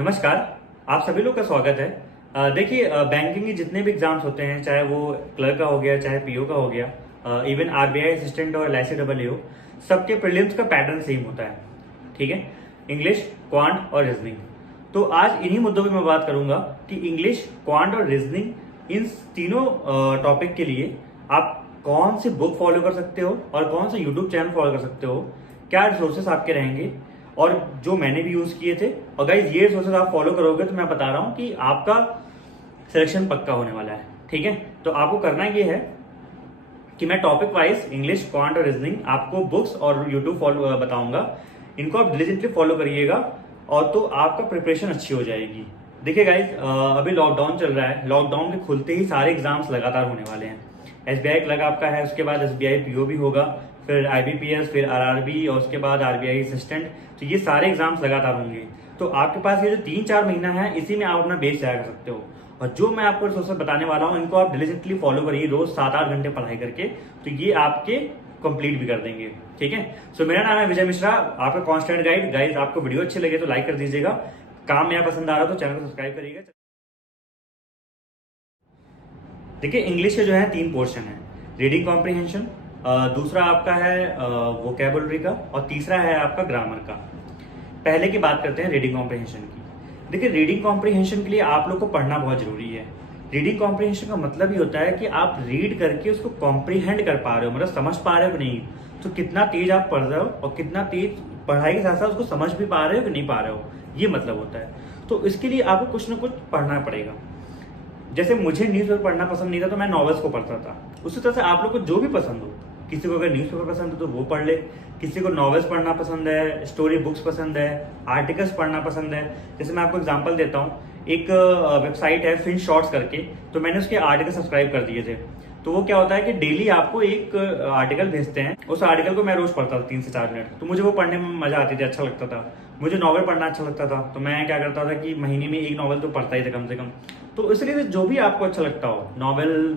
नमस्कार। आप सभी लोग का स्वागत है। देखिए, बैंकिंग के जितने भी एग्जाम्स होते हैं, चाहे वो क्लर्क का हो गया, चाहे पीओ का हो गया, इवन आरबीआई असिस्टेंट और LIC हो, सबके प्रीलिम्स का पैटर्न सेम होता है। ठीक है, इंग्लिश, क्वांट और रीजनिंग। तो आज इन्हीं मुद्दों पे मैं बात करूंगा कि इंग्लिश, क्वांट और रीजनिंग, इन तीनों टॉपिक के लिए आप कौन सी बुक फॉलो कर सकते हो और कौन सा यूट्यूब चैनल फॉलो कर सकते हो, क्या रिसोर्सेस आपके रहेंगे और जो मैंने भी यूज किए थे। और गाइज, ये रिसोर्सेज आप फॉलो करोगे तो मैं बता रहा हूं कि आपका सिलेक्शन पक्का होने वाला है। ठीक है, तो आपको करना ये है कि मैं टॉपिक वाइज इंग्लिश, क्वांट और रीजनिंग आपको बुक्स और यूट्यूब फॉलो बताऊंगा। इनको आप डिलीजेंटली फॉलो करिएगा और तो आपका प्रिपरेशन अच्छी हो जाएगी। देखिए गाइज, अभी लॉकडाउन चल रहा है। लॉकडाउन के खुलते ही सारे एग्जाम्स लगातार होने वाले हैं। SBI क्लर्क आपका है, उसके बाद SBI PO भी होगा, फिर IBPS, फिर RRB और उसके बाद RBI असिस्टेंट। तो ये सारे एग्जाम्स लगातार होंगे। तो आपके पास ये जो 3-4 महीना है, इसी में आप अपना बेस तैयार कर सकते हो। और जो मैं आपको रिसोर्सेज बताने वाला हूँ, इनको आप डिलीजेंटली फॉलो करिए, रोज 7-8 घंटे पढ़ाई करके, तो ये आपके कंप्लीट भी कर देंगे। ठीक है, सो मेरा नाम है विजय मिश्रा, आपका कांस्टेंट गाइड। गाइज, आपको वीडियो अच्छी लगे तो लाइक कर दीजिएगा, काम मेरा पसंद आ रहा हो तो चैनल को सब्सक्राइब करिएगा। देखिए, इंग्लिश के जो है 3 पोर्शन है, रीडिंग कॉम्प्रिहेंशन, दूसरा आपका है वोकेबुलरी का, और तीसरा है आपका ग्रामर का। पहले की बात करते हैं रीडिंग कॉम्प्रिहेंशन की। देखिए, रीडिंग कॉम्प्रिहेंशन के लिए आप लोग को पढ़ना बहुत जरूरी है। रीडिंग कॉम्प्रिहेंशन का मतलब ही होता है कि आप रीड करके उसको कॉम्प्रिहेंड कर पा रहे हो, मतलब समझ पा रहे हो कि नहीं। तो कितना तेज आप पढ़ रहे हो और कितना तेज पढ़ाई के साथ साथ उसको समझ भी पा रहे हो कि नहीं पा रहे हो, ये मतलब होता है। तो इसके लिए आपको कुछ ना कुछ पढ़ना पड़ेगा। जैसे मुझे न्यूज़पेपर पढ़ना पसंद नहीं था तो मैं नॉवेल्स को पढ़ता था। उसी तरह से आप लोग को जो भी पसंद हो, किसी को अगर न्यूज़पेपर पसंद है तो वो पढ़ ले, किसी को नॉवेल्स पढ़ना पसंद है, स्टोरी बुक्स पसंद है, आर्टिकल्स पढ़ना पसंद है। जैसे मैं आपको एग्जांपल देता हूँ, एक वेबसाइट है फिन शॉर्ट्स करके, तो मैंने उसके आर्टिकल सब्सक्राइब कर दिए थे। तो वो क्या होता है कि डेली आपको एक आर्टिकल भेजते हैं, उस आर्टिकल को मैं रोज पढ़ता था 3 से 4 मिनट। तो मुझे वो पढ़ने में मजा आती थी, अच्छा लगता था। मुझे नॉवल पढ़ना अच्छा लगता था, तो मैं क्या करता था कि महीने में एक नॉवल तो पढ़ता ही था कम से कम। तो इसलिए जो भी आपको अच्छा लगता हो, नॉवल,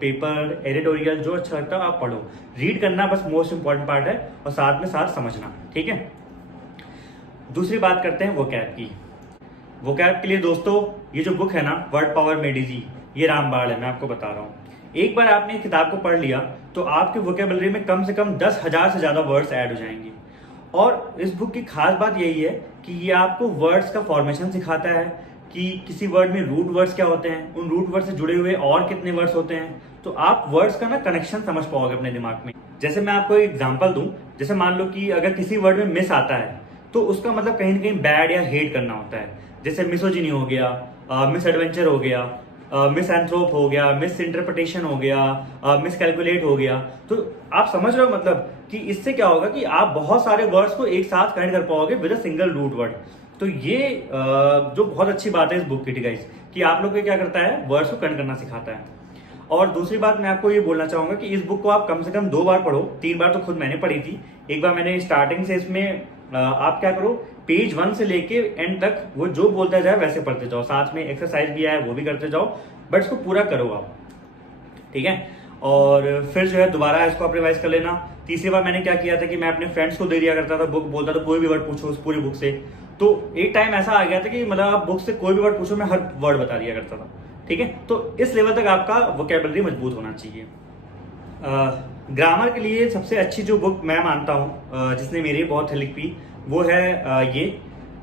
पेपर, एडिटोरियल, जो अच्छा लगता हो आप पढ़ो। रीड करना बस मोस्ट इंपॉर्टेंट पार्ट है, और साथ में साथ समझना। ठीक है, दूसरी बात करते हैं वोकैब की। वोकैब के लिए दोस्तों, ये जो बुक है ना, वर्ड पावर मेड इजी, ये रामबाण है, मैं आपको बता रहा हूँ। एक बार आपने इस किताब को पढ़ लिया तो आपके वोकेबलरी में कम से कम 10,000 से ज्यादा वर्ड्स ऐड हो जाएंगे। और इस बुक की खास बात यही है कि ये आपको वर्ड्स का फॉर्मेशन सिखाता है कि किसी वर्ड में रूट वर्ड्स क्या होते हैं, उन रूट वर्ड से जुड़े हुए और कितने वर्ड्स होते हैं। तो आप वर्ड्स का ना कनेक्शन समझ पाओगे अपने दिमाग में। जैसे मैं आपको एक एग्जांपल दूं, जैसे मान लो कि अगर किसी वर्ड में मिस आता है तो उसका मतलब कहीं ना कहीं बैड या हेट करना होता है। जैसे मिसोजिनी हो गया, मिस एडवेंचर हो गया, मिस एंथ्रोप हो गया, मिस इंटरप्रिटेशन हो गया, मिस कैलकुलेट हो गया। तो आप समझ रहे हो मतलब कि इससे क्या होगा कि आप बहुत सारे वर्ड्स को एक साथ कनेक्ट कर पाओगे with a single root word. तो ये जो बहुत अच्छी बात है इस बुक की गाइस, कि आप लोग को क्या करता है, वर्ड्स को कनेक्ट करना सिखाता है। और दूसरी बात मैं आपको ये बोलना चाहूंगा कि इस बुक को आप कम से कम 2 बार पढ़ो। 3 बार तो खुद मैंने पढ़ी थी। एक बार मैंने स्टार्टिंग से, इसमें आप क्या करो, पेज 1 से लेके एंड तक वो जो बोलता जाए वैसे पढ़ते जाओ, साथ में एक्सरसाइज भी आया वो भी करते जाओ, बट इसको पूरा करो आप। ठीक है, और फिर जो है दोबारा इसको आप रिवाइज कर लेना। तीसरी बार मैंने क्या किया था कि मैं अपने फ्रेंड्स को दे दिया करता था बुक, बोलता था कोई भी वर्ड पूछो उस पूरी बुक से। तो एक टाइम ऐसा आ गया था कि मतलब आप बुक से कोई भी वर्ड पूछो, मैं हर वर्ड बता दिया करता था। ठीक है, तो इस लेवल तक आपका वोकेबलरी मजबूत होना चाहिए। ग्रामर के लिए सबसे अच्छी जो बुक मैं मानता हूँ, जिसने मेरी बहुत हेल्प की, वो है ये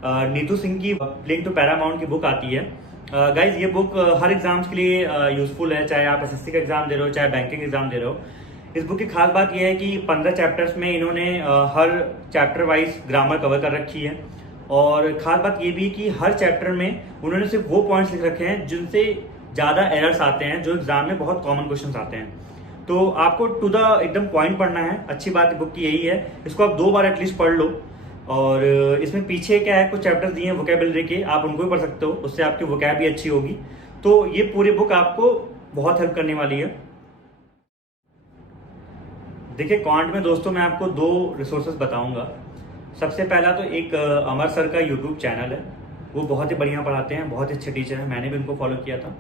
नीतू सिंह की लिंक टू पैरामाउंट की बुक आती है। गाइज, ये बुक हर एग्जाम्स के लिए यूजफुल है, चाहे आप SSC का एग्जाम दे रहे हो, चाहे बैंकिंग एग्जाम दे रहे हो। इस बुक की खास बात यह है कि 15 चैप्टर्स में इन्होंने हर चैप्टर वाइज ग्रामर कवर कर रखी है। और खास बात यह भी कि हर चैप्टर में उन्होंने सिर्फ वो पॉइंट्स लिख रखे हैं जिनसे ज्यादा एरर्स आते हैं, जो एग्जाम में बहुत कॉमन क्वेश्चंस आते हैं। तो आपको टू द एकदम पॉइंट पढ़ना है। अच्छी बात बुक की यही है, इसको आप 2 बार एटलीस्ट पढ़ लो। और इसमें पीछे क्या है, कुछ चैप्टर्स दिए हैं वोकेबलरी के, आप उनको भी पढ़ सकते हो, उससे आपकी वोकैब भी अच्छी होगी। तो ये पूरी बुक आपको बहुत हेल्प करने वाली है। देखिए, क्वांट में दोस्तों मैं आपको 2 रिसोर्सेज बताऊंगा। सबसे पहला तो एक अमर सर का यूट्यूब चैनल है, वो बहुत ही बढ़िया पढ़ाते हैं, बहुत अच्छे टीचर हैं, मैंने भी उनको फॉलो किया था।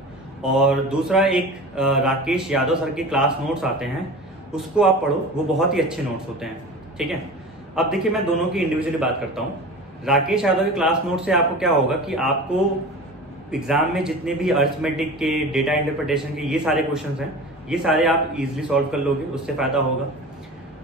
और दूसरा एक राकेश यादव सर के क्लास नोट्स आते हैं, उसको आप पढ़ो, वो बहुत ही अच्छे नोट्स होते हैं। ठीक है, अब देखिए मैं दोनों की इंडिविजुअली बात करता हूँ। राकेश यादव के क्लास नोट से आपको क्या होगा कि आपको एग्जाम में जितने भी अर्थमेटिक के, डेटा इंटरप्रिटेशन के ये सारे क्वेश्चंस हैं, ये सारे आप इजीली सॉल्व कर लोगे, उससे फायदा होगा।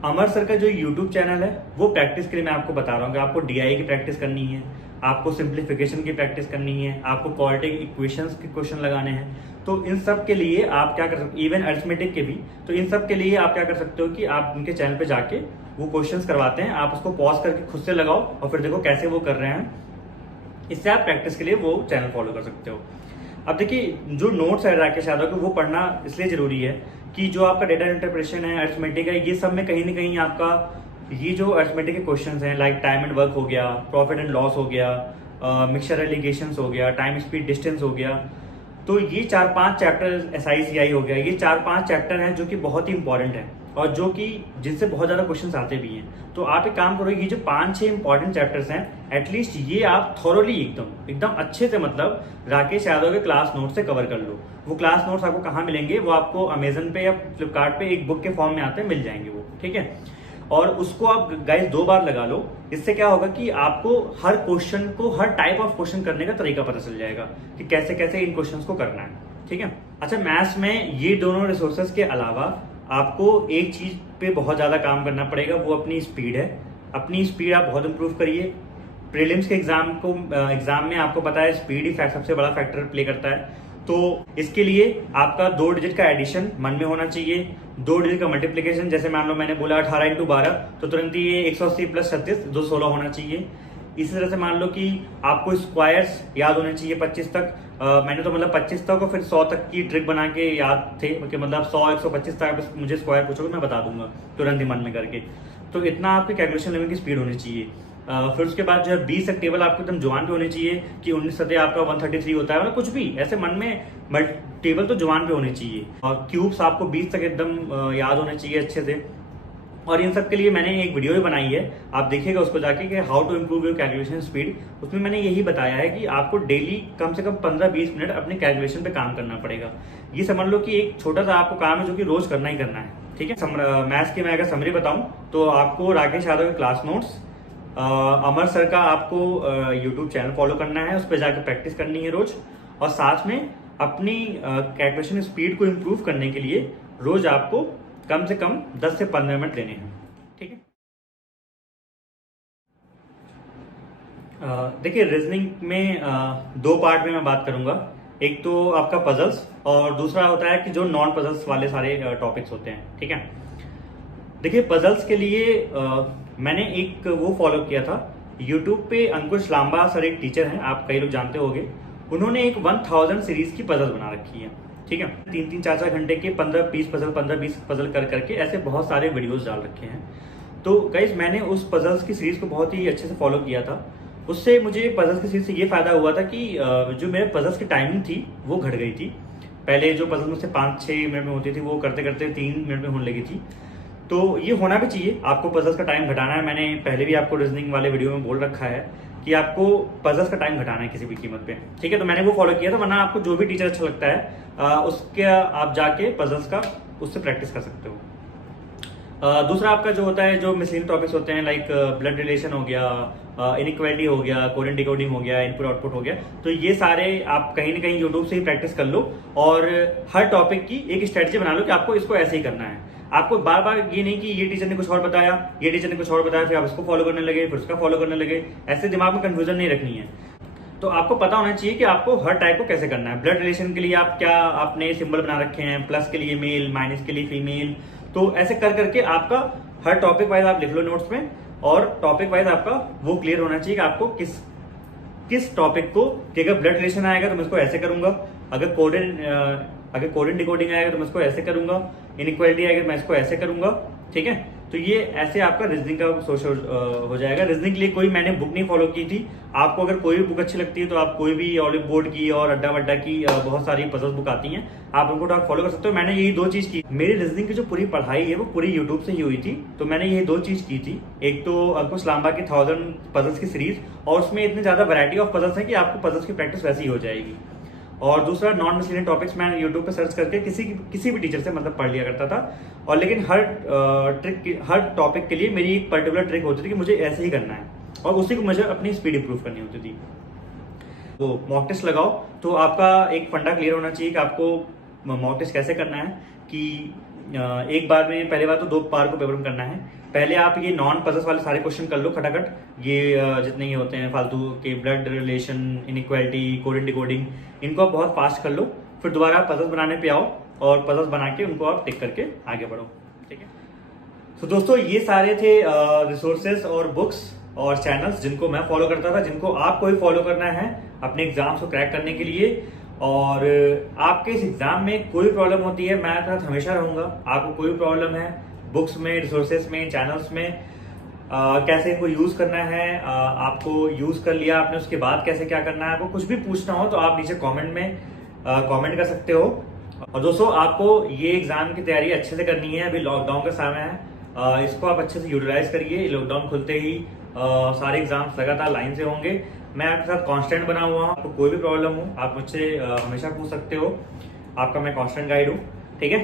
अमर सर का जो यूट्यूब चैनल है वो प्रैक्टिस के लिए मैं आपको बता रहा हूँ कि आपको डीआई की प्रैक्टिस करनी है, आपको सिंप्लीफिकेशन की प्रैक्टिस करनी है, आपको क्वाड्रेटिक इक्वेशंस के क्वेश्चन लगाने हैं। तो इन सब के लिए आप क्या कर सकते हो, इवन अरिथमेटिक के भी, तो इन सब के लिए आप क्या कर सकते हो कि आप उनके चैनल पे जाके वो क्वेश्चंस करवाते हैं, आप उसको पॉज करके खुद से लगाओ और फिर देखो कैसे वो कर रहे हैं। इससे आप प्रैक्टिस के लिए वो चैनल फॉलो कर सकते हो। अब देखिए, जो नोट्स है राकेश यादव के, वो पढ़ना इसलिए जरूरी है कि जो आपका डेटा इंटरप्रिटेशन है, अरिथमेटिक है, ये सब में कहीं ना कहीं आपका ये जो अरिथमेटिक के क्वेश्चंस हैं, लाइक टाइम एंड वर्क हो गया, प्रॉफिट एंड लॉस हो गया, मिक्सचर एलिगेशंस हो गया, टाइम स्पीड डिस्टेंस हो गया, तो ये 4-5 चैप्टर, SICI हो गया, ये 4-5 चैप्टर हैं जो कि बहुत ही इंपॉर्टेंट है और जो कि जिनसे बहुत ज्यादा क्वेश्चंस आते भी हैं। तो आप एक काम करो, ये जो 5-6 इंपॉर्टेंट चैप्टर्स हैं, एटलीस्ट ये आप थॉरोली एकदम अच्छे से, मतलब राकेश यादव के क्लास नोट से कवर कर लो। वो क्लास नोट्स आपको कहाँ मिलेंगे, वो आपको अमेजन पे या फ्लिपकार्ट पे एक बुक के फॉर्म में आते हैं, मिल जाएंगे वो, ठीक है। और उसको आप गाइस 2 बार लगा लो। इससे क्या होगा कि आपको हर क्वेश्चन को, हर टाइप ऑफ क्वेश्चन करने का तरीका पता चल जाएगा कि कैसे कैसे इन क्वेश्चंस को करना है, ठीक है। अच्छा, मैथ्स में ये दोनों रिसोर्सेज के अलावा आपको एक चीज पे बहुत ज्यादा काम करना पड़ेगा, वो अपनी स्पीड है। अपनी स्पीड आप बहुत इंप्रूव करिए। प्रीलिम्स के एग्जाम में आपको पता है स्पीड ही सबसे बड़ा फैक्टर प्ले करता है। तो इसके लिए आपका 2 डिजिट का एडिशन मन में होना चाहिए, 2 डिजिट का मल्टीप्लीकेशन, जैसे मान लो मैंने बोला 18 × 12, तो तुरंत ही ये 180 + 36 216 होना चाहिए। इसी तरह से मान लो कि आपको स्क्वायर्स याद होने चाहिए 25 तक। मैंने तो मतलब 25 तक और फिर 100 तक की ट्रिक बना के याद थे कि मतलब 100, 125 तक मुझे स्क्वायर पूछोगे मैं बता दूंगा तुरंत ही मन में करके। तो इतना आपके कैलकुलेशन लेवल की स्पीड होनी चाहिए। फिर उसके बाद जो है 20 तक टेबल आपको एकदम जुबान पे होनी चाहिए कि 19 सतह आपका 133 होता है, मतलब कुछ भी ऐसे मन में टेबल तो जुबान पे होनी चाहिए। और क्यूब्स आपको 20 तक एकदम याद होने चाहिए अच्छे से। और इन सब के लिए मैंने एक वीडियो भी बनाई है, आप देखिएगा उसको जाके कि how to improve your calculation speed. उसमें मैंने यही बताया है कि आपको डेली कम से कम 15-20 मिनट अपने कैलकुलेशन पे काम करना पड़ेगा। ये समझ लो कि एक छोटा सा आपको काम है जो कि रोज करना ही करना है, ठीक है। मैथ्स की मैं अगर समरी बताऊं तो आपको राकेश यादव के क्लास नोट्स, अमर सर का आपको यूट्यूब चैनल फॉलो करना है, उस पर जाकर प्रैक्टिस करनी है रोज, और साथ में अपनी कैलकुलेशन स्पीड को इम्प्रूव करने के लिए रोज आपको कम से कम 10 से 15 मिनट लेने हैं, ठीक है। देखिए, रीजनिंग में 2 पार्ट में मैं बात करूंगा। एक तो आपका पजल्स और दूसरा होता है कि जो नॉन पजल्स वाले सारे टॉपिक्स होते हैं, ठीक है। देखिए, पजल्स के लिए मैंने एक वो फॉलो किया था यूट्यूब पे। अंकुश लांबा सर एक टीचर हैं, आप कई लोग जानते होंगे। उन्होंने एक 1000 सीरीज की पजल बना रखी है, ठीक है। 3-3, 4-4 घंटे के 15-20 पजल कर करके ऐसे बहुत सारे वीडियोस डाल रखे हैं। तो गाइस, मैंने उस पजल्स की सीरीज को बहुत ही अच्छे से फॉलो किया था। उससे मुझे पजल्स की सीरीज से ये फायदा हुआ था कि जो मेरे पजल्स की टाइमिंग थी वो घट गई थी। पहले जो पजल मुझसे 5-6 मिनट में होती थी वो करते करते 3 मिनट में होने लगी थी। तो ये होना भी चाहिए, आपको पजल्स का टाइम घटाना है। मैंने पहले भी आपको रीजनिंग वाले वीडियो में बोल रखा है कि आपको पजल्स का टाइम घटाना है किसी भी कीमत पे, ठीक है। तो मैंने वो फॉलो किया था। वरना आपको जो भी टीचर अच्छा लगता है उसके आप जाके पजल्स का उससे प्रैक्टिस कर सकते हो। दूसरा आपका जो होता है, जो मिसलिनियस टॉपिक्स होते हैं, लाइक ब्लड रिलेशन हो गया, इनइक्वालिटी हो गया, कोडेड डिकोडिंग हो गया, इनपुट आउटपुट हो गया, तो ये सारे आप कहीं ना कहीं यूट्यूब से ही प्रैक्टिस कर लो। और हर टॉपिक की एक स्ट्रेटजी बना लो कि आपको इसको ऐसे ही करना है। आपको बार बार ये नहीं कि ये टीचर ने कुछ और बताया, ये टीचर ने कुछ और बताया, फिर आप इसको फॉलो करने लगे, फिर उसका फॉलो करने लगे, ऐसे दिमाग में कंफ्यूजन नहीं रखनी है। तो आपको पता होना चाहिए कि आपको हर टाइप को कैसे करना है। ब्लड रिलेशन के लिए आप क्या आपने सिंबल बना रखे हैं, प्लस के लिए मेल, माइनस के लिए फीमेल, तो ऐसे कर करके आपका हर टॉपिक वाइज आप लिख लो नोट्स में, और टॉपिक वाइज आपका वो क्लियर होना चाहिए कि आपको किस टॉपिक को, कि अगर ब्लड रिलेशन आएगा तो मैं इसको ऐसे करूंगा, अगर कोडेड डिकोडिंग आएगा तो मैं इसको ऐसे करूंगा, इनइक्वालिटी आएगा तो मैं इसको ऐसे करूंगा, ठीक है। तो ये ऐसे आपका रीजनिंग का सोच हो जाएगा। रीजनिंग के लिए कोई मैंने बुक नहीं फॉलो की थी। आपको अगर कोई भी बुक अच्छी लगती है तो आप कोई भी ऑलिव बोर्ड की और अड्डा वड्डा की बहुत सारी पजल बुक आती हैं, आप उनको फॉलो कर सकते हो। मैंने यही 2 चीज की। मेरी रीजनिंग की जो पूरी पढ़ाई है वो पूरी यूट्यूब से ही हुई थी, तो मैंने यही 2 चीज की थी। एक तो अंकुश लांबा की 1000 पजल्स की सीरीज, और उसमें इतने ज्यादा वैरायटी ऑफ पजल्स हैं कि आपको पजल्स की प्रैक्टिस वैसी ही हो जाएगी। और दूसरा, नॉन मिसलिनियस टॉपिक्स मैं यूट्यूब पे सर्च करके किसी भी टीचर से मतलब पढ़ लिया करता था। और लेकिन हर टॉपिक के लिए मेरी एक पर्टिकुलर ट्रिक होती थी कि मुझे ऐसे ही करना है। और उसी को मुझे अपनी स्पीड इंप्रूव करनी होती थी। तो मॉक टेस्ट लगाओ तो आपका एक फंडा क्लियर होना चाहिए कि आपको मॉक टेस्ट कैसे करना है। कि एक बार में, पहले बार तो 2 बार को पेपर में करना है। पहले आप ये नॉन पजल्स वाले सारे क्वेश्चन कर लो खटाखट, ये जितने ये होते हैं फालतू के, blood relation, inequality, code decoding, इनको आप बहुत फास्ट कर लो। फिर दोबारा पजल्स बनाने पे आओ और पजल्स बना के उनको आप टिक करके आगे बढ़ो। ठीक है, तो दोस्तों ये सारे थे रिसोर्सेज और बुक्स और चैनल्स जिनको मैं फॉलो करता था, जिनको आपको भी फॉलो करना है अपने एग्जाम्स को क्रैक करने के लिए। और आपके इस एग्जाम में कोई प्रॉब्लम होती है, मैं आपके साथ हमेशा रहूंगा। आपको कोई प्रॉब्लम है बुक्स में, रिसोर्सेज में, चैनल्स में, कैसे इनको यूज करना है, आपको यूज कर लिया आपने, उसके बाद कैसे क्या करना है, आपको कुछ भी पूछना हो तो आप नीचे कमेंट में कमेंट कर सकते हो। और दोस्तों आपको ये एग्जाम की तैयारी अच्छे से करनी है, अभी लॉकडाउन का समय है, इसको आप अच्छे से यूटिलाइज करिए। लॉकडाउन खुलते ही सारे एग्जाम्स लगातार लाइन से होंगे। मैं आपके साथ कांस्टेंट बना हुआ हूँ, आपको कोई भी प्रॉब्लम हो आप मुझसे हमेशा पूछ सकते हो, आपका मैं कांस्टेंट गाइड हूँ। ठीक है,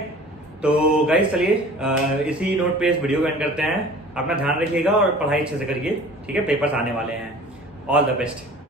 तो गाइस चलिए इसी नोट पे इस वीडियो को एंड करते हैं। अपना ध्यान रखिएगा और पढ़ाई अच्छे से करिए। ठीक है, पेपर्स आने वाले हैं। All the best.